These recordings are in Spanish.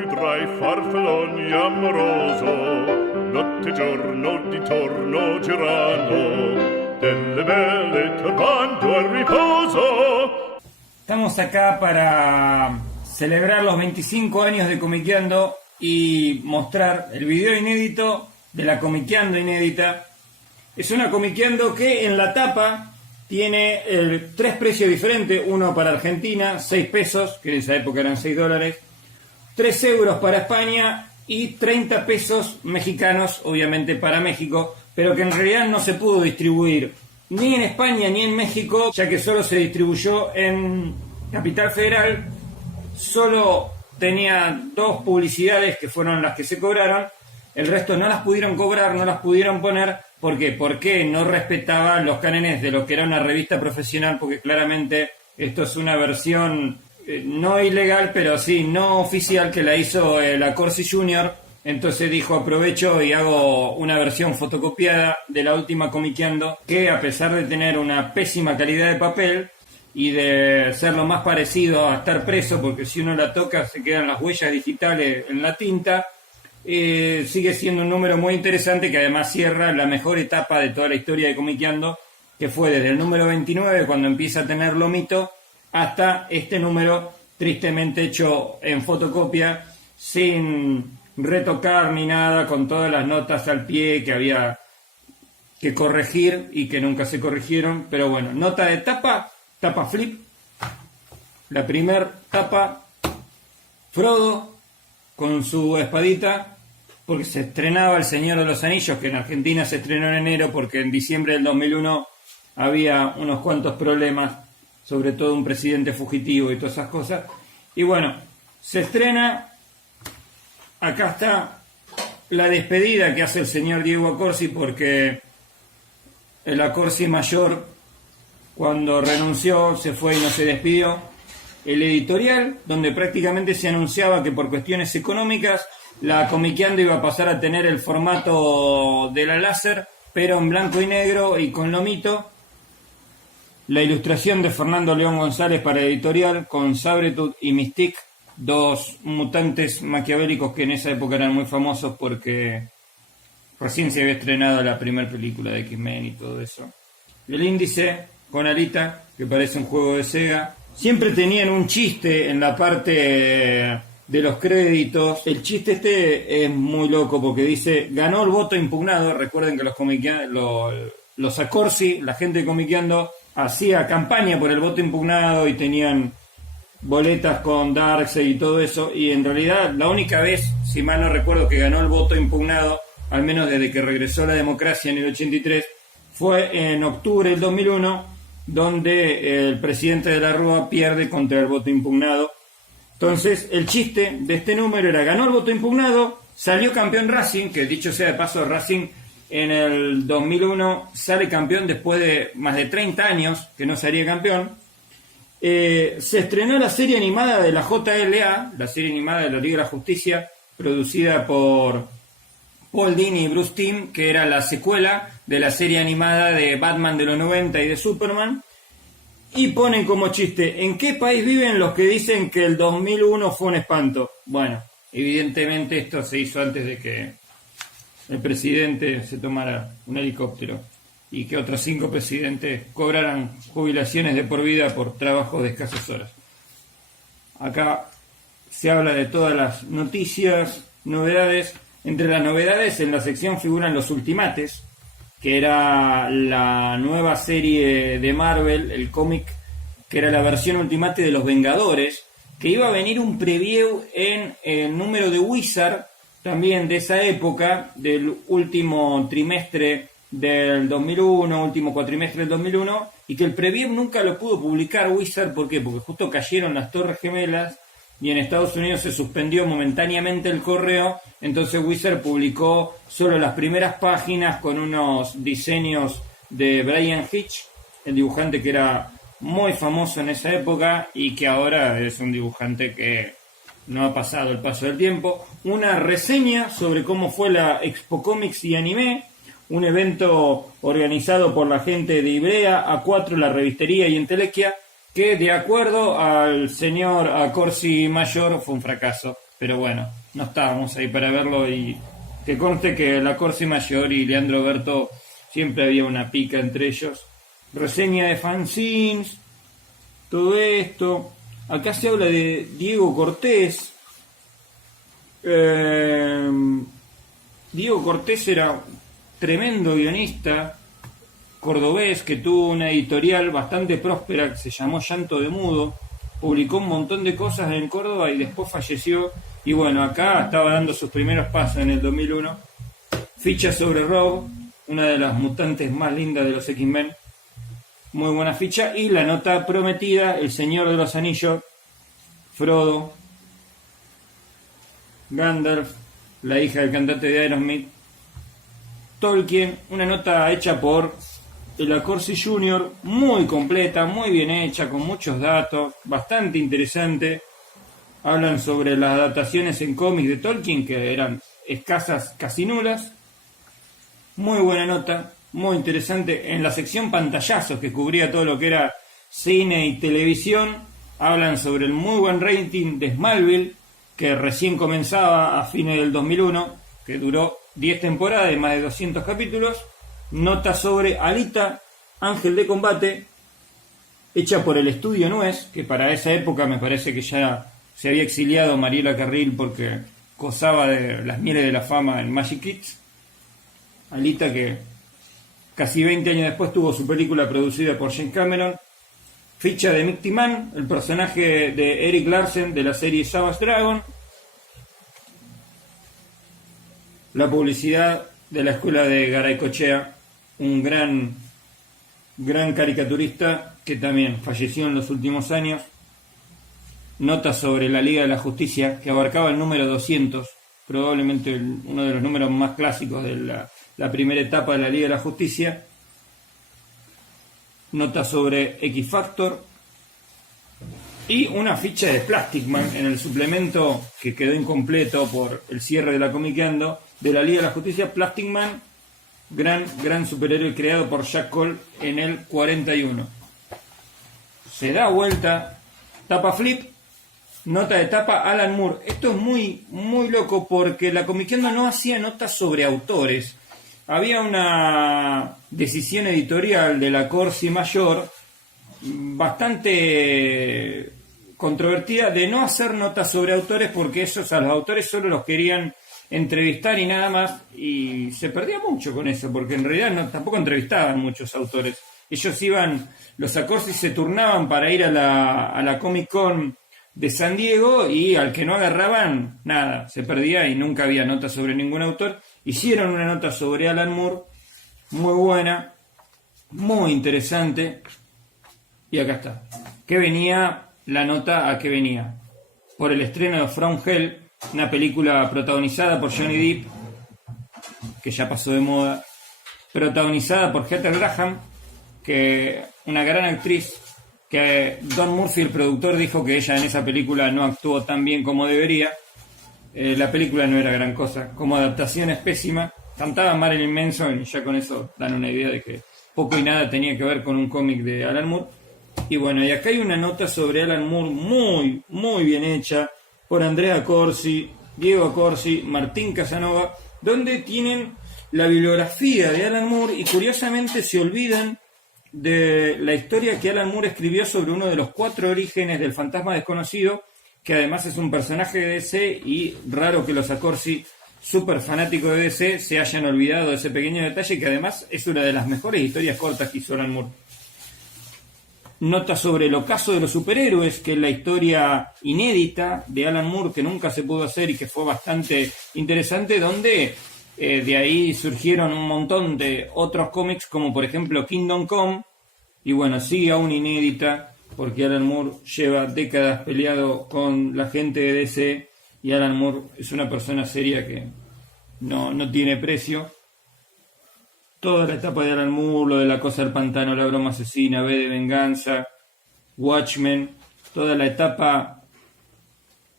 più tra i farfalloni amoroso, notte e giorno di torno girano, delle belle turbando al riposo. Estamos acá para celebrar los 25 años de Comiqueando y mostrar el video inédito de la Comiqueando inédita. Es una Comiqueando que en la tapa tiene tres precios diferentes, uno para Argentina, 6 pesos, que en esa época eran 6 dólares, 3 euros para España y 30 pesos mexicanos, obviamente para México, pero que en realidad no se pudo distribuir ni en España ni en México, ya que solo se distribuyó en Capital Federal. Solo tenía 2 publicidades que fueron las que se cobraron, el resto no las pudieron cobrar, no las pudieron poner. ¿Por qué? Porque no respetaba los cánones de lo que era una revista profesional, porque claramente esto es una versión no ilegal, pero sí no oficial, que la hizo la Corsi Junior. Entonces dijo, aprovecho y hago una versión fotocopiada de la última Comiqueando, que a pesar de tener una pésima calidad de papel y de ser lo más parecido a estar preso, porque si uno la toca se quedan las huellas digitales en la tinta, sigue siendo un número muy interesante, que además cierra la mejor etapa de toda la historia de Comiqueando, que fue desde el número 29, cuando empieza a tener lomito, hasta este número tristemente hecho en fotocopia, sin retocar ni nada, con todas las notas al pie que había que corregir y que nunca se corrigieron. Pero bueno, nota de tapa, tapa flip, la primer tapa, Frodo con su espadita, porque se estrenaba El Señor de los Anillos, que en Argentina se estrenó en enero, porque en diciembre del 2001 había unos cuantos problemas, sobre todo un presidente fugitivo y todas esas cosas. Y bueno, se estrena. Acá está la despedida que hace el señor Diego Accorsi, porque el Accorsi mayor, cuando renunció, se fue y no se despidió. El editorial, donde prácticamente se anunciaba que por cuestiones económicas la Comiqueando iba a pasar a tener el formato de la láser, pero en blanco y negro y con lomito. La ilustración de Fernando León González para editorial, con Sabretooth y Mystique, 2 mutantes maquiavélicos que en esa época eran muy famosos porque recién se había estrenado la primera película de X-Men y todo eso. El índice con Alita, que parece un juego de Sega. Siempre tenían un chiste en la parte de los créditos. El chiste este es muy loco porque dice, ganó el voto impugnado. Recuerden que los Accorsi, la gente de Comiqueando, hacía campaña por el voto impugnado y tenían boletas con Darkseid y todo eso, y en realidad la única vez, si mal no recuerdo, que ganó el voto impugnado, al menos desde que regresó la democracia en el 83, fue en octubre del 2001, donde el presidente de la Rúa pierde contra el voto impugnado. Entonces el chiste de este número era, ganó el voto impugnado, salió campeón Racing, que dicho sea de paso, Racing en el 2001 sale campeón después de más de 30 años que no salía campeón. Se estrenó la serie animada de la JLA, la serie animada de la Liga de la Justicia, producida por Paul Dini y Bruce Timm, que era la secuela de la serie animada de Batman de los 90 y de Superman. Y ponen como chiste, ¿en qué país viven los que dicen que el 2001 fue un espanto? Bueno, evidentemente esto se hizo antes de que el presidente se tomara un helicóptero y que otros 5 presidentes cobraran jubilaciones de por vida por trabajos de escasas horas. Acá se habla de todas las noticias, novedades. Entre las novedades en la sección figuran los Ultimates, que era la nueva serie de Marvel, el cómic, que era la versión Ultimate de los Vengadores, que iba a venir un preview en el número de Wizard, también de esa época, del último trimestre del 2001, último cuatrimestre del 2001, y que el preview nunca lo pudo publicar Wizard. ¿Por qué? Porque justo cayeron las Torres Gemelas y en Estados Unidos se suspendió momentáneamente el correo. Entonces Wizard publicó solo las primeras páginas con unos diseños de Brian Hitch, el dibujante que era muy famoso en esa época y que ahora es un dibujante que no ha pasado el paso del tiempo. Una reseña sobre cómo fue la Expo Comics y Anime, un evento organizado por la gente de Ibrea, A4, la revistería y Entelequia, que de acuerdo al señor Accorsi mayor fue un fracaso. pero bueno, no estábamos ahí para verlo y que conste que la Corsi Mayor y Leandro Berto siempre había una pica entre ellos. Reseña de fanzines, todo esto. Acá se habla de Diego Cortés. Diego Cortés era tremendo guionista cordobés que tuvo una editorial bastante próspera que se llamó Llanto de Mudo, publicó un montón de cosas en Córdoba y después falleció. Y bueno, acá estaba dando sus primeros pasos en el 2001. Ficha sobre Rogue, una de las mutantes más lindas de los X-Men, muy buena ficha. Y la nota prometida, El Señor de los Anillos, Frodo, Gandalf, la hija del cantante de Aerosmith, Tolkien, una nota hecha por el Accorsi Jr., muy completa, muy bien hecha, con muchos datos, bastante interesante. Hablan sobre las adaptaciones en cómics de Tolkien, que eran escasas, casi nulas. Muy buena nota, muy interesante. En la sección pantallazos, que cubría todo lo que era cine y televisión, hablan sobre el muy buen rating de Smallville, que recién comenzaba a fines del 2001, que duró 10 temporadas y más de 200 capítulos. Nota sobre Alita, Ángel de Combate, hecha por el estudio Nuez, que para esa época me parece que ya se había exiliado Mariela Carril porque gozaba de las mieles de la fama en Magic Kids. Alita, que casi 20 años después tuvo su película producida por James Cameron. Ficha de Mighty Man, el personaje de Eric Larsen de la serie Savage Dragon. La publicidad de la escuela de Garaycochea, un gran caricaturista que también falleció en los últimos años. Nota sobre la Liga de la Justicia, que abarcaba el número 200, probablemente uno de los números más clásicos de la primera etapa de la Liga de la Justicia. Nota sobre X-Factor y una ficha de Plastic Man en el suplemento que quedó incompleto por el cierre de la Comiqueando de la Liga de la Justicia. Plastic Man, gran superhéroe creado por Jack Cole en el 41. Se da vuelta, tapa flip, nota de tapa Alan Moore. Esto es muy loco porque la Comiqueando no hacía notas sobre autores. Había una decisión editorial de la Corsi Mayor bastante controvertida de no hacer notas sobre autores porque ellos a los autores solo los querían entrevistar y nada más, y se perdía mucho con eso porque en realidad tampoco entrevistaban muchos autores. Ellos iban, los Accorsi se turnaban para ir a la Comic Con de San Diego y al que no agarraban, nada, se perdía y nunca había notas sobre ningún autor. Hicieron una nota sobre Alan Moore, muy buena, muy interesante, y acá está. ¿Qué venía la nota? ¿A qué venía? Por el estreno de From Hell, una película protagonizada por Johnny Depp, que ya pasó de moda, protagonizada por Heather Graham, que una gran actriz, que Don Murphy, el productor, dijo que ella en esa película no actuó tan bien como debería. La película no era gran cosa, como adaptación es pésima. Cantaba Marilyn Manson y ya con eso dan una idea de que poco y nada tenía que ver con un cómic de Alan Moore. Y bueno, y acá hay una nota sobre Alan Moore muy bien hecha por Andrea Accorsi, Diego Accorsi, Martín Casanova, donde tienen la bibliografía de Alan Moore y curiosamente se olvidan de la historia que Alan Moore escribió sobre uno de los 4 orígenes del fantasma desconocido, que además es un personaje de DC, y raro que los Accorsi, súper fanáticos de DC, se hayan olvidado de ese pequeño detalle, que además es una de las mejores historias cortas que hizo Alan Moore. Nota sobre El ocaso de los superhéroes, que es la historia inédita de Alan Moore que nunca se pudo hacer y que fue bastante interesante, donde de ahí surgieron un montón de otros cómics, como por ejemplo Kingdom Come, y bueno, sigue aún inédita, porque Alan Moore lleva décadas peleado con la gente de DC, y Alan Moore es una persona seria que no tiene precio. Toda la etapa de Alan Moore, lo de La cosa del pantano, La broma asesina, V de venganza, Watchmen, toda la etapa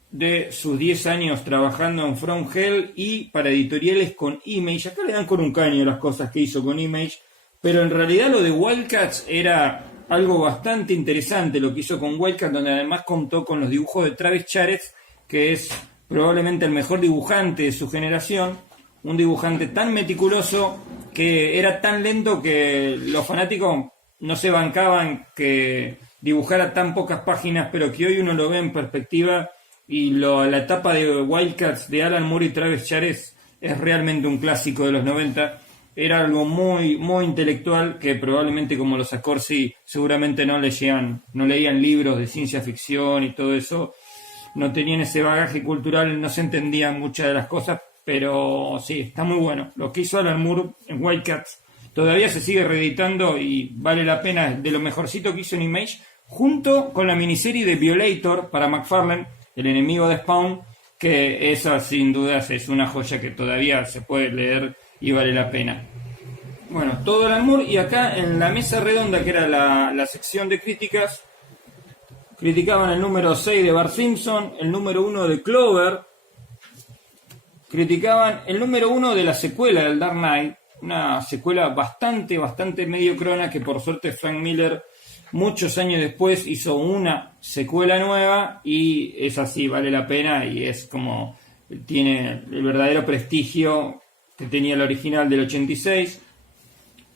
de sus 10 años trabajando en From Hell y para editoriales con Image. Acá le dan con un caño las cosas que hizo con Image, pero en realidad lo de Wildcats era algo bastante interesante lo que hizo con Wildcats, donde además contó con los dibujos de Travis Charest, que es probablemente el mejor dibujante de su generación, un dibujante tan meticuloso que era tan lento que los fanáticos no se bancaban que dibujara tan pocas páginas, pero que hoy uno lo ve en perspectiva y la etapa de Wildcats de Alan Moore y Travis Charest es realmente un clásico de los 90. Era algo muy, muy intelectual que probablemente como los Accorsi seguramente no leían libros de ciencia ficción y todo eso, no tenían ese bagaje cultural, no se entendían muchas de las cosas, pero sí, está muy bueno. Lo que hizo Alan Moore en Wildcats todavía se sigue reeditando y vale la pena, de lo mejorcito que hizo en Image, junto con la miniserie de Violator para McFarlane, el enemigo de Spawn, que esa sin dudas es una joya que todavía se puede leer y vale la pena. Bueno, todo Alan Moore, y acá en la mesa redonda, que era la sección de críticas, criticaban el número 6 de Bart Simpson, el número 1 de Clover, criticaban el número 1 de la secuela del Dark Knight, una secuela bastante mediocrona que por suerte Frank Miller muchos años después hizo una secuela nueva y es así, vale la pena y es como tiene el verdadero prestigio que tenía el original del 86.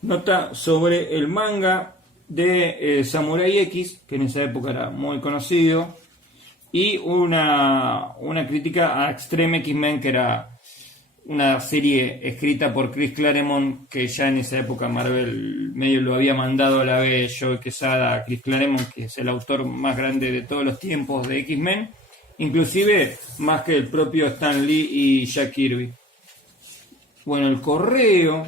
Nota sobre el manga de Samurai X, que en esa época era muy conocido, y una crítica a Extreme X-Men, que era una serie escrita por Chris Claremont, que ya en esa época Marvel medio lo había mandado a la vez. Joe Quesada, Chris Claremont, que es el autor más grande de todos los tiempos de X-Men, inclusive más que el propio Stan Lee y Jack Kirby. Bueno, el correo,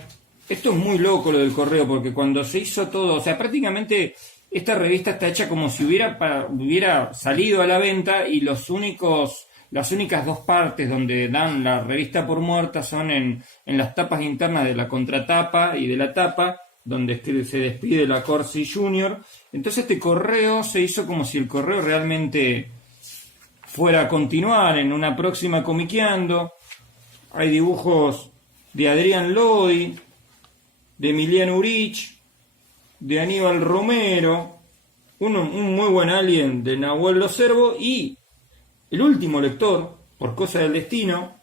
esto es muy loco lo del correo, porque cuando se hizo todo, o sea, prácticamente esta revista está hecha como si hubiera salido a la venta, y las únicas dos partes donde dan la revista por muerta son en las tapas internas de la contratapa y de la tapa, donde se despide la Corsi Junior. Entonces este correo se hizo como si el correo realmente fuera a continuar en una próxima Comiqueando. Hay dibujos de Adrián Lodi, de Emiliano Urich, de Aníbal Romero, un muy buen alien de Nahuel Locervo, y el último lector, por cosa del destino,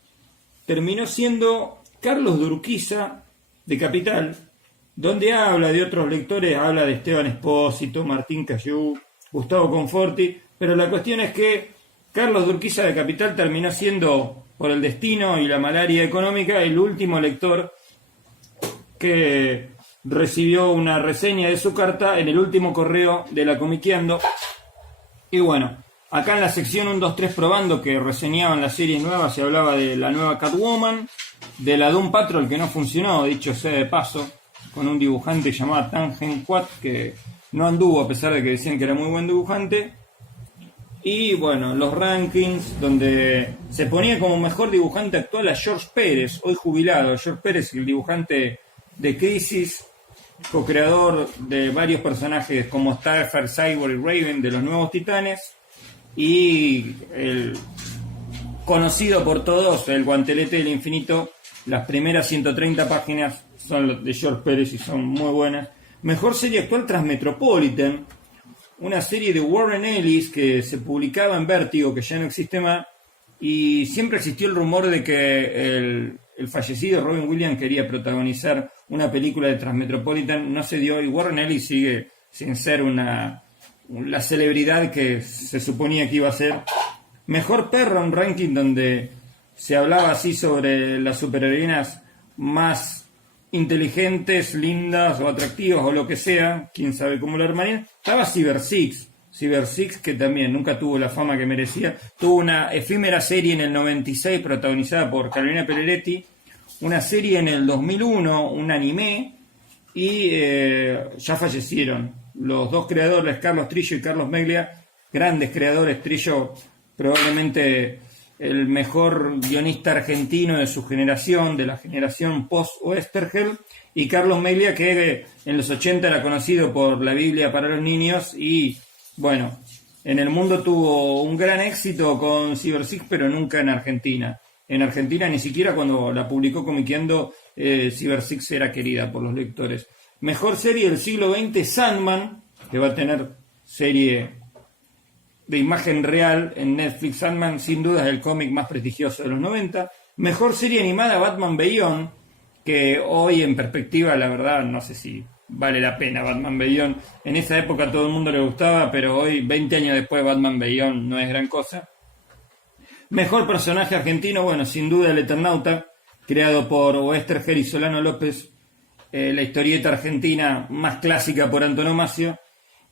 terminó siendo Carlos de Urquiza, de Capital, donde habla de otros lectores, habla de Esteban Espósito, Martín Cayú, Gustavo Conforti, pero la cuestión es que Carlos de Urquiza, de Capital, terminó siendo, por el destino y la malaria económica, el último lector que recibió una reseña de su carta en el último correo de la Comiqueando. Y bueno, acá en la sección 1, 2, 3 probando, que reseñaban las series nuevas, se hablaba de la nueva Catwoman, de la Doom Patrol, que no funcionó, dicho sea de paso, con un dibujante llamado Tangen Quat, que no anduvo a pesar de que decían que era muy buen dibujante. Y bueno, los rankings, donde se ponía como mejor dibujante actual a George Pérez, hoy jubilado. George Pérez, el dibujante de Crisis, co-creador de varios personajes como Starfire, Cyborg y Raven de los Nuevos Titanes, y el conocido por todos, el Guantelete del Infinito. Las primeras 130 páginas son de George Pérez y son muy buenas. Mejor serie actual, Transmetropolitan, una serie de Warren Ellis que se publicaba en Vértigo, que ya no existe más, y siempre existió el rumor de que el fallecido Robin Williams quería protagonizar una película de Transmetropolitan. No se dio, y Warren Ellis sigue sin ser la celebridad que se suponía que iba a ser. Mejor perro, un ranking donde se hablaba así sobre las superheroínas más inteligentes, lindas o atractivas o lo que sea, quién sabe cómo lo armarían. Estaba Cyber Six, que también nunca tuvo la fama que merecía. Tuvo una efímera serie en el 96 protagonizada por Carolina Pelleretti, una serie en el 2001, un anime, y ya fallecieron los dos creadores, Carlos Trillo y Carlos Meglia, grandes creadores. Trillo probablemente el mejor guionista argentino de su generación, de la generación post-Oesterheld, y Carlos Meglia, que en los 80 era conocido por la Biblia para los niños, y bueno, en el mundo tuvo un gran éxito con Cyber Six, pero nunca en Argentina. En Argentina ni siquiera cuando la publicó Comiqueando, Cyber Six era querida por los lectores. Mejor serie del siglo XX, Sandman, que va a tener serie de imagen real en Netflix. Sandman sin duda es el cómic más prestigioso de los 90. Mejor serie animada Batman Beyond, que hoy en perspectiva la verdad no sé si vale la pena Batman Beyond. En esa época a todo el mundo le gustaba, pero hoy 20 años después Batman Beyond no es gran cosa. Mejor personaje argentino, bueno, sin duda El Eternauta, creado por Oesterheld y Solano López, la historieta argentina más clásica por antonomasia.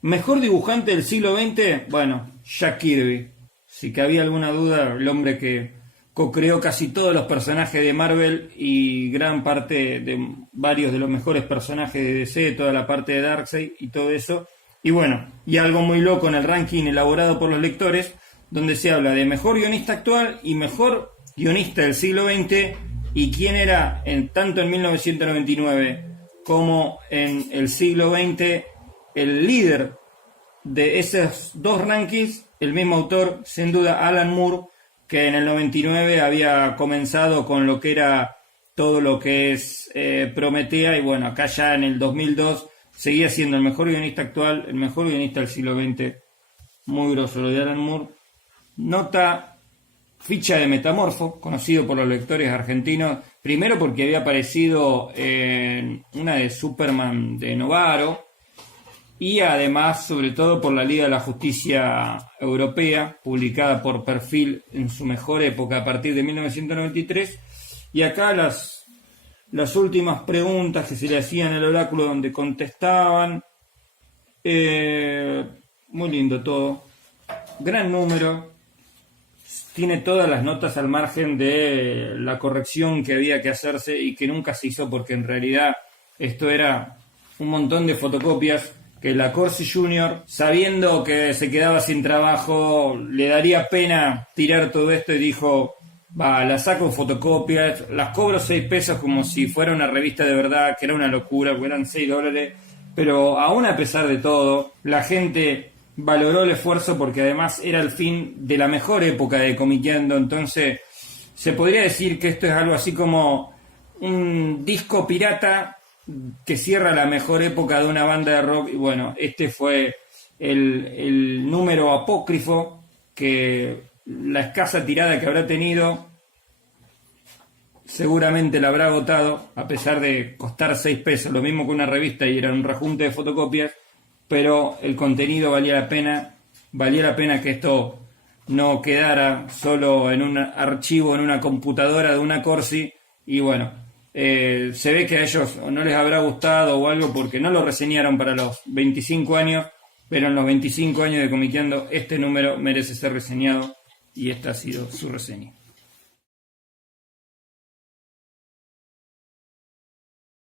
Mejor dibujante del siglo XX, bueno, Jack Kirby. Si que había alguna duda, el hombre que co-creó casi todos los personajes de Marvel y gran parte de varios de los mejores personajes de DC, toda la parte de Darkseid y todo eso. Y bueno, y algo muy loco en el ranking elaborado por los lectores, donde se habla de mejor guionista actual y mejor guionista del siglo XX, y quién era tanto en 1999 como en el siglo XX el líder de esos dos rankings, el mismo autor, sin duda Alan Moore, que en el 99 había comenzado con lo que era todo lo que es Prometea, y bueno, acá ya en el 2002 seguía siendo el mejor guionista actual, el mejor guionista del siglo XX. Muy grosso lo de Alan Moore. Nota ficha de Metamorfo, conocido por los lectores argentinos, primero porque había aparecido en una de Superman de Novaro, y además, sobre todo, por la Liga de la Justicia Europea, publicada por Perfil en su mejor época a partir de 1993. Y acá las últimas preguntas que se le hacían al oráculo, donde contestaban. Muy lindo todo. Gran número. Tiene todas las notas al margen de la corrección que había que hacerse y que nunca se hizo, porque en realidad esto era un montón de fotocopias que la Corsi Junior, sabiendo que se quedaba sin trabajo, le daría pena tirar todo esto, y dijo: va, la saco en fotocopias, las cobro 6 pesos como si fuera una revista de verdad, que era una locura, porque eran $6, pero aún a pesar de todo, la gente valoró el esfuerzo, porque además era el fin de la mejor época de Comiqueando. Entonces se podría decir que esto es algo así como un disco pirata que cierra la mejor época de una banda de rock. Y bueno, este fue el número apócrifo, que la escasa tirada que habrá tenido seguramente la habrá agotado, a pesar de costar 6 pesos, lo mismo que una revista, y era un rejunte de fotocopias, pero el contenido valía la pena que esto no quedara solo en un archivo, en una computadora de una Corsi. Y bueno, se ve que a ellos no les habrá gustado o algo, porque no lo reseñaron para los 25 años, pero en los 25 años de Comiqueando este número merece ser reseñado, y esta ha sido su reseña.